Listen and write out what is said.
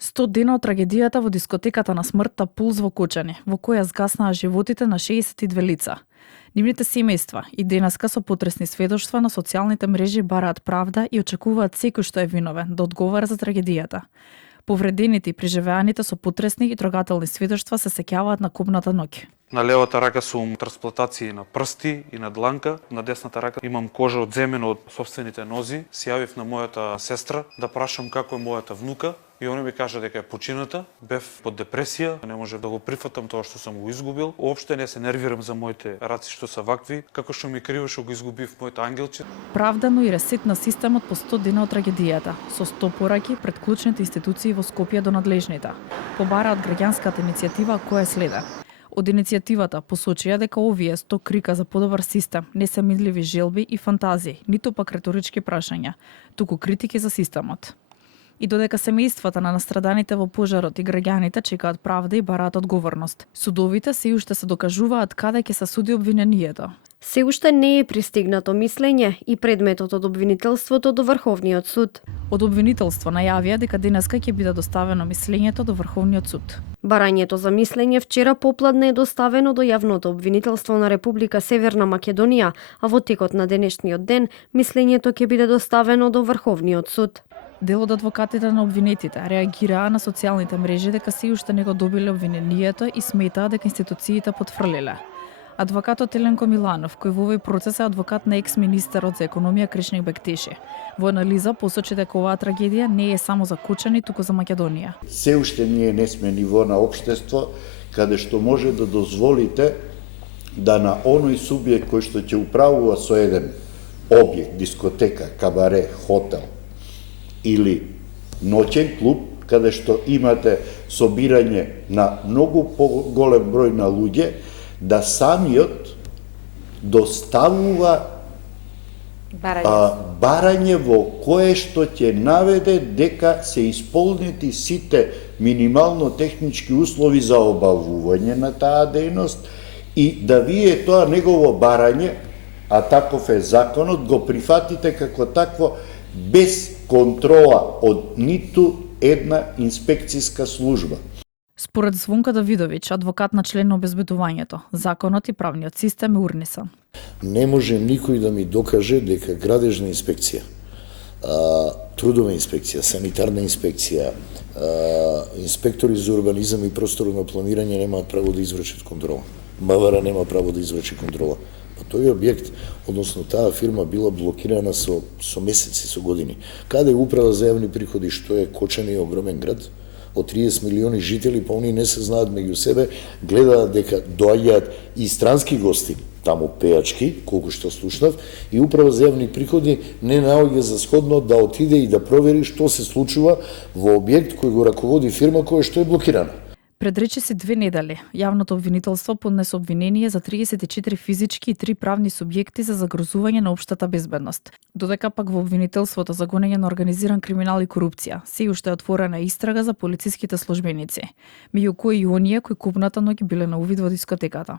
100 дена од трагедијата во дискотеката на смртта Пулс во Кочани, во која згаснаа животите на 62 лица. Нивните семејства и денеска со потресни сведоштва на социјалните мрежи бараат правда и очекуваат секој што е виновен да одговара за трагедијата. Повредените и преживеаните со потресни и трогателни сведоштва се сеќаваат на кобната ноќ. На левата рака сум трансплантации на прсти и на дланка, на десната рака имам кожа одземена од сопствените нози. Се јавив на мојата сестра да прашам како е мојата внука и она ми кажа дека е почината. Бев под депресија, не можев да го прифатам тоа што сум го изгубил. Уопште не се нервирам за моите раци што се вакви, како што ми криво што го изгубив моето ангелче. Правдано и ресет на системот по 100 дена од трагедијата, со 100 пораки пред клучните институции во Скопје до надлежните. Побараат граѓанската иницијатива која следа. Од иницијативата посочија дека овие 100 крика за подобар систем не се мидливи желби и фантазии, ниту пак реторички прашања, туку критики за системот. И додека семејствата на настраданите во пожарот и граѓаните чекаат правда и бараат одговорност, судовите се уште се докажуваат каде ќе се суди обвинението. Се уште не е пристигнато мислење и предметот од обвинителството до Врховниот суд. Од обвинителство најавија дека денеска ќе биде доставено мислењето до Врховниот суд. Барањето за мислење вчера попладне е доставено до јавното обвинителство на Република Северна Македонија, а во текот на денешниот ден мислењето ќе биде доставено до Врховниот суд. Дел од адвокатите на обвинетите реагираа на социјалните мрежи дека се уште не го добиле обвинението и сметаа дека институциите потврлиле. Адвокатот Еленко Миланов, кој во овој процес е адвокат на екс-министерот за економија Кришник Бектеши, во анализа посочи дека оваа трагедија не е само за Кочани, туку за Македонија. Се уште ние не сме ниво на општество каде што може да дозволите да на оној субјект кој што ќе управува со еден објект, дискотека, кабаре, хотел или ноќен клуб, каде што имате собирање на многу поголем број на луѓе, да самиот доставува барање во кое што ќе наведе дека се исполнети сите минимално технички услови за обавување на таа дејност и да вие тоа негово барање, а таков е законот, го прифатите како такво без контрола од ниту една инспекцијска служба. Според Звонка Давидовиќ, адвокат на член на обезбедувањето, законот и правниот систем е урнисан. Не може никој да ми докаже дека градежна инспекција, трудова инспекција, санитарна инспекција, инспектори за урбанизам и просторно планирање немаат право да извршат контрола. МВР нема право да изврши контрола. Тој објект, односно таа фирма била блокирана со месеци, со години. Каде е управа за јавни приходи, што е Кочани огромен град, од 30 милиони жители, па они не се знаат меѓу себе, гледаат дека доаѓаат и странски гости, таму пејачки, колку што слушнав, и управа за јавни приходи не наоѓа за сходно да отиде и да провери што се случува во објект кој го раководи фирма која што е блокирана. Пред речиси 2 недели, јавното обвинителство поднесе обвинение за 34 физички и 3 правни субјекти за загрозување на општата безбедност. Додека пак во обвинителството за гонење на организиран криминал и корупција, се уште е отворена истрага за полициските службеници, меѓу кои и оние кои купната ноќ биле на увид во дискотеката.